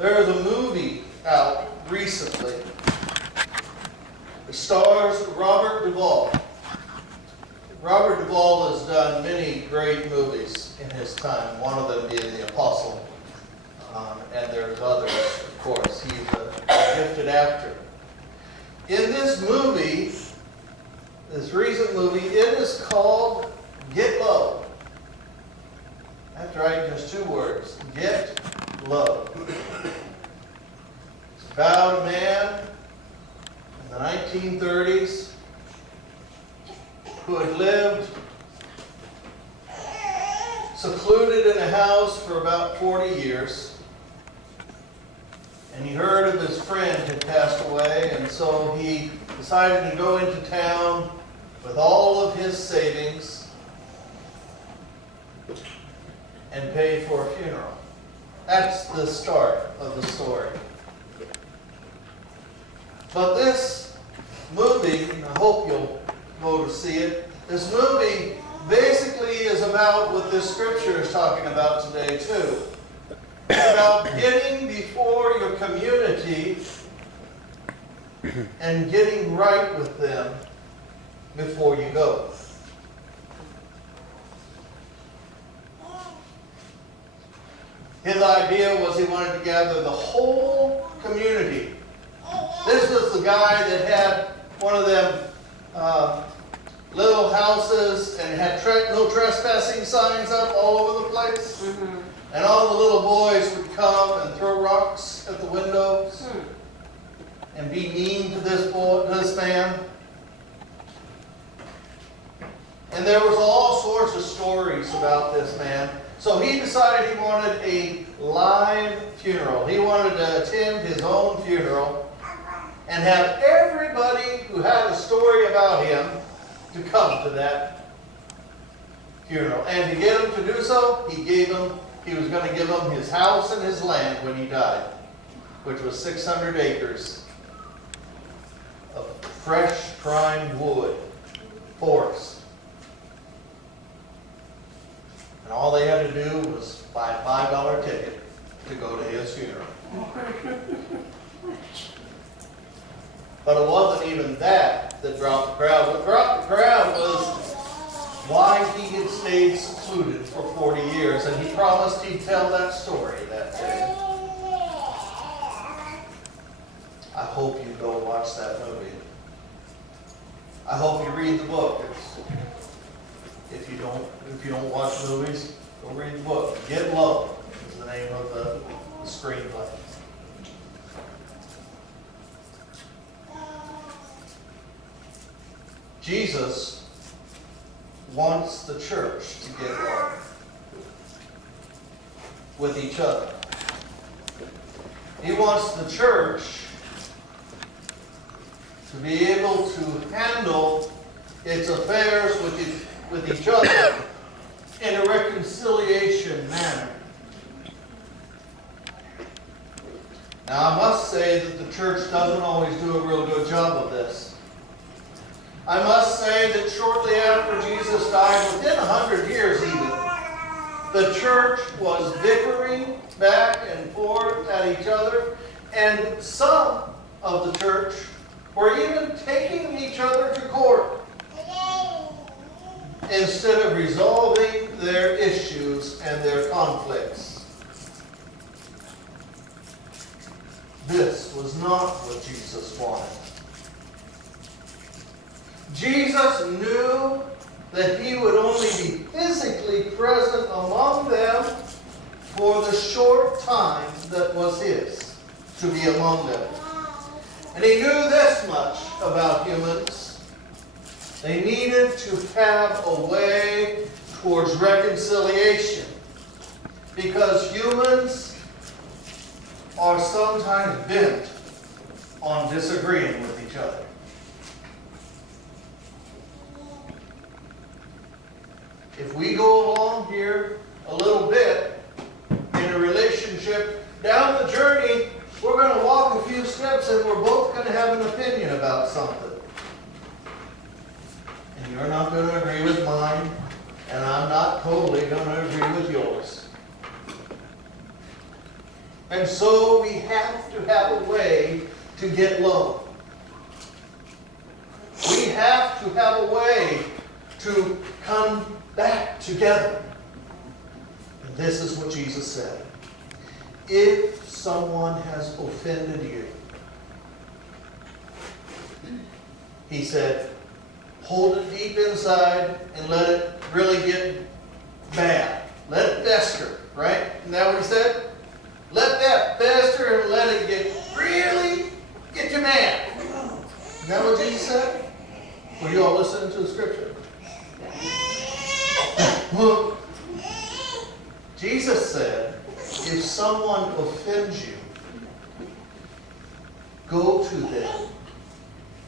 There is a movie out recently. It stars Robert Duvall. Robert Duvall has done many great movies in his time, one of them being The Apostle. And there's others, of course. He's a gifted actor. In this movie, this recent movie, it is called Get Low. That's right, just two words. Get Low. It's about a man in the 1930s who had lived secluded in a house for about 40 years. And he heard of his friend had passed away, and so he decided to go into town with all of his savings and pay for a funeral. That's the start of the story. But this movie, and I hope you'll go to see it, this movie basically is about what this scripture is talking about today too. It's about getting before your community and getting right with them before you go. His idea was he wanted to gather the whole community. This was the guy that had one of them little houses and had no trespassing signs up all over the place. Mm-hmm. And all the little boys would come and throw rocks at the windows and be mean to this man. And there was all sorts of stories about this man. So he decided he wanted a live funeral. He wanted to attend his own funeral and have everybody who had a story about him to come to that funeral. And to get him to do so, he was going to give him his house and his land when he died, which was 600 acres of fresh prime wood, forest. And all they had to do was buy a $5 ticket to go to his funeral. But it wasn't even that brought the crowd. What brought the crowd was why he had stayed secluded for 40 years, and he promised he'd tell that story that day. I hope you go watch that movie. I hope you read the book. If you don't watch movies, go read the book. Get Low is the name of the screenplay. Jesus wants the church to get low with each other. He wants the church to be able to handle its affairs with each other in a reconciliation manner. Now, I must say that the church doesn't always do a real good job of this. I must say that shortly after Jesus died, within 100 years even, the church was bickering back and forth at each other, and some of the church were even taking each other to court instead of resolving their issues and their conflicts. This was not what Jesus wanted. Jesus knew that he would only be physically present among them for the short time that was his to be among them. And he knew this much about humans. They needed to have a way towards reconciliation, because humans are sometimes bent on disagreeing with each other. If we go along here a little bit in a relationship, down the journey, we're going to walk a few steps and we're both going to have an opinion about something. And you're not going to agree with mine, and I'm not totally going to agree with yours. And so we have to have a way to get low. We have to have a way to come back together. And this is what Jesus said. If someone has offended you, he said, hold it deep inside and let it really get bad. Let it fester, right? Isn't that what he said? Let that fester and let it get you mad. Isn't that what Jesus said? Were you all listening to the scripture? Look, Jesus said, if someone offends you, go to them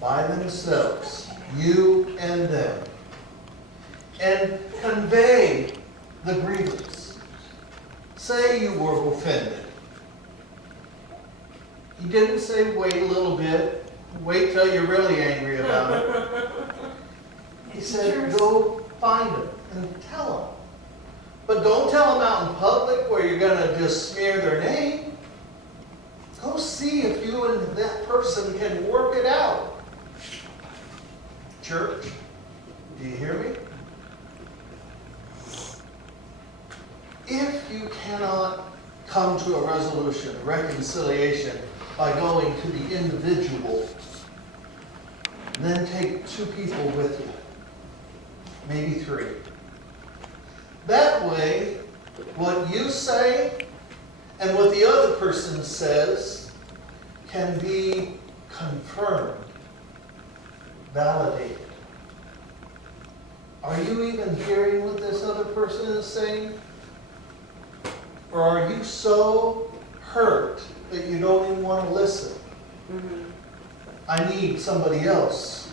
by themselves, you and them, and convey the grievance. Say you were offended. He didn't say wait a little bit, wait till you're really angry about it. He said go find them and tell them. But don't tell them out in public where you're going to just smear their name. Go see if you and that person can work it out. Church, do you hear me? If you cannot come to a resolution, a reconciliation, by going to the individual, then take 2 people with you, maybe 3. That way, what you say and what the other person says can be confirmed, validated. Are you even hearing what this other person is saying? Or are you so hurt that you don't even want to listen? Mm-hmm. I need somebody else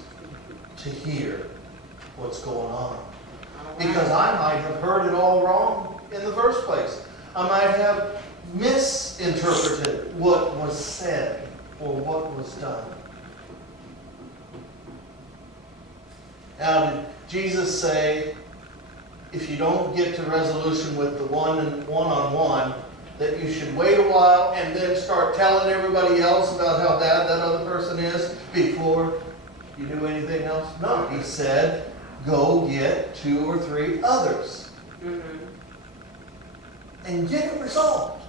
to hear what's going on. Because I might have heard it all wrong in the first place. I might have misinterpreted what was said or what was done. Now, did Jesus say, if you don't get to resolution with the one-on-one, that you should wait a while and then start telling everybody else about how bad that other person is before you do anything else? No, he said, go get 2 or 3 others. Mm-hmm. And get it resolved.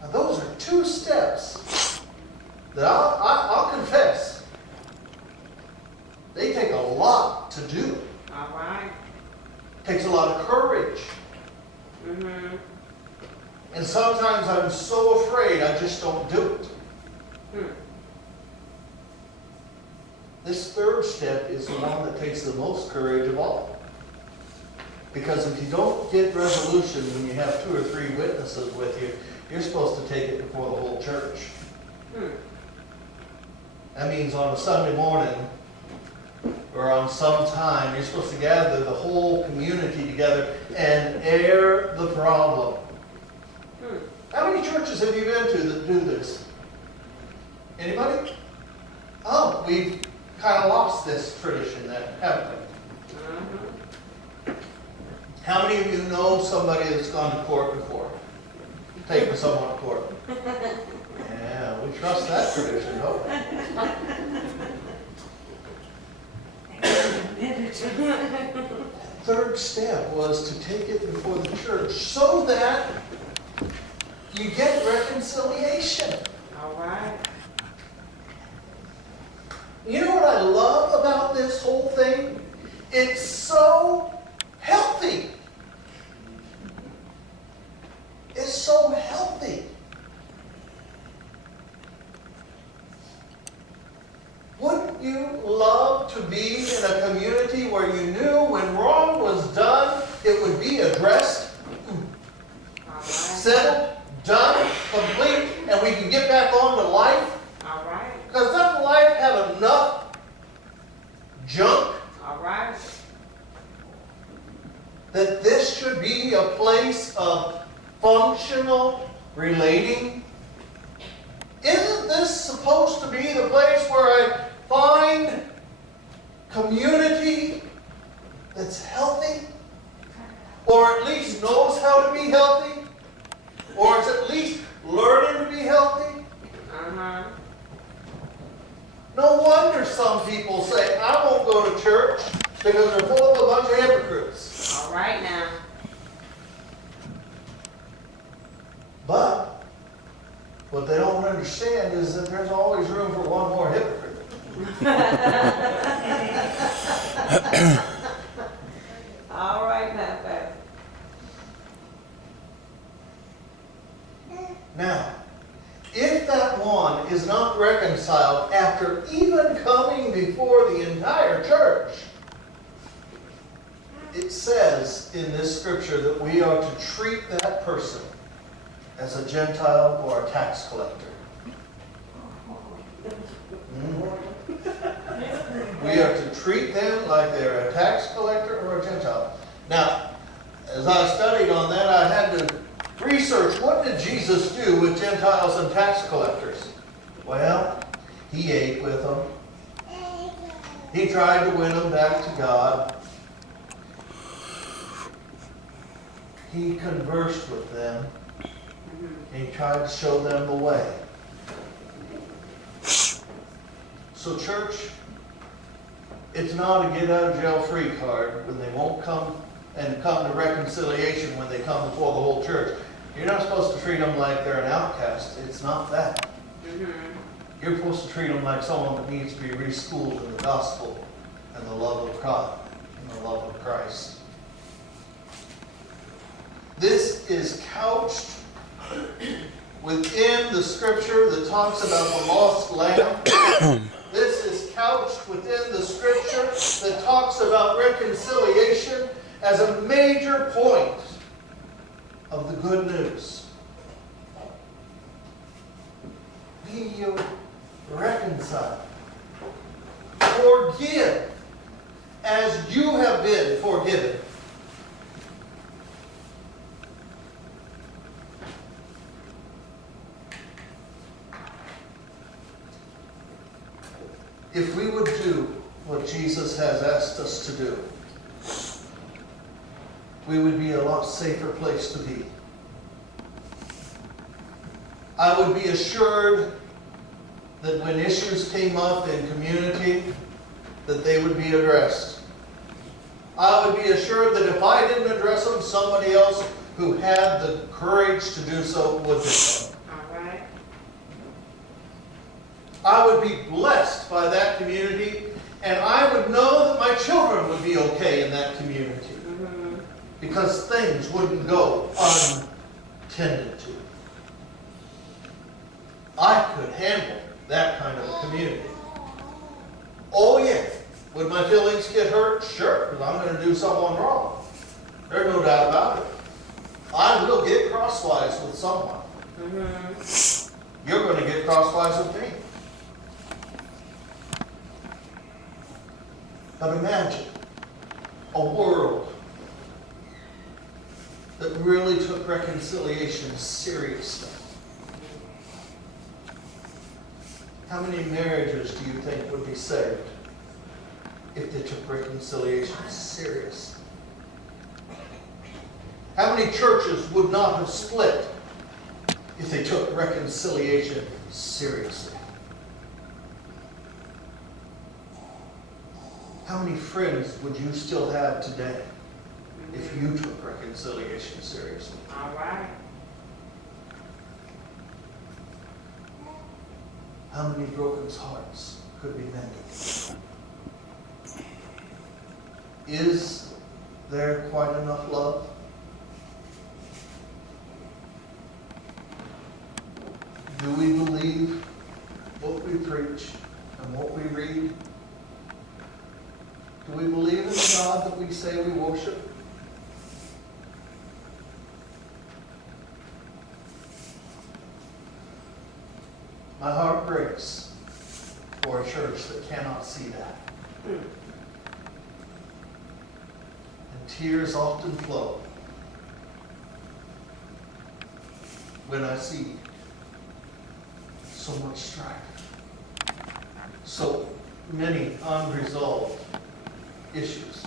Now those are 2 steps that I'll confess, they take a lot to do. All right. Takes a lot of courage. Mm-hmm. And sometimes I'm so afraid I just don't do it. This 3rd step is the one that takes the most courage of all. Because if you don't get resolution when you have 2 or 3 witnesses with you, you're supposed to take it before the whole church. That means on a Sunday morning or on some time, you're supposed to gather the whole community together and air the problem. How many churches have you been to that do this? Anybody? Oh, we've kind of lost this tradition, haven't we? How many of you know somebody that's gone to court before? Taken someone to court. Yeah, we trust that tradition, don't we? 3rd step was to take it before the church so that you get reconciliation. All right. You know what I love about this whole thing? It's so healthy. It's so healthy. Wouldn't you love to be in a community where you knew when wrong was done, it would be addressed, settled, done, complete, and we can get back on to life? All right. Because doesn't life have enough junk? All right. That this should be a place of functional relating? Isn't this supposed to be the place where I find community that's healthy? or at least knows how to be healthy, or is at least learning to be healthy. Uh-huh. No wonder some people say, I won't go to church because they're full of a bunch of hypocrites. All right now. But what they don't understand is that there's always room for one more hypocrite. All right, Papa. Now, if that one is not reconciled after even coming before the entire church, it says in this scripture that we are to treat that person as a Gentile or a tax collector. We are to treat them like they're a tax collector or a Gentile. Now, as I studied on that, I had to research, what did Jesus do with Gentiles and tax collectors? Well, he ate with them. He tried to win them back to God. He conversed with them. And he tried to show them the way. So church, it's not a get out of jail free card when they won't come to reconciliation when they come before the whole church. You're not supposed to treat them like they're an outcast. It's not that. You're supposed to treat them like someone that needs to be reschooled in the gospel and the love of God and the love of Christ. This is couched within the scripture that talks about the lost lamb. This is couched within the scripture that talks about reconciliation as a major point of the good news. Be ye reconciled. Forgive as you have been forgiven. If we would do what Jesus has asked us to do, we would be a lot safer place to be. I would be assured that when issues came up in community, that they would be addressed. I would be assured that if I didn't address them, somebody else who had the courage to do so would do so. I would be blessed by that community, and I would know that my children would be okay in that community. Because things wouldn't go untended to. I could handle that kind of a community. Oh yeah, would my feelings get hurt? Sure, because I'm going to do someone wrong. There's no doubt about it. I will get crosswise with someone. You're going to get crosswise with me. But imagine a world that really took reconciliation seriously. How many marriages do you think would be saved if they took reconciliation seriously? How many churches would not have split if they took reconciliation seriously? How many friends would you still have today if you took reconciliation seriously? All right. How many broken hearts could be mended? Is there quite enough love? Do we believe what we preach and what we read? Do we believe in the God that we say we worship? My heart breaks for a church that cannot see that. And tears often flow when I see so much strife, so many unresolved issues.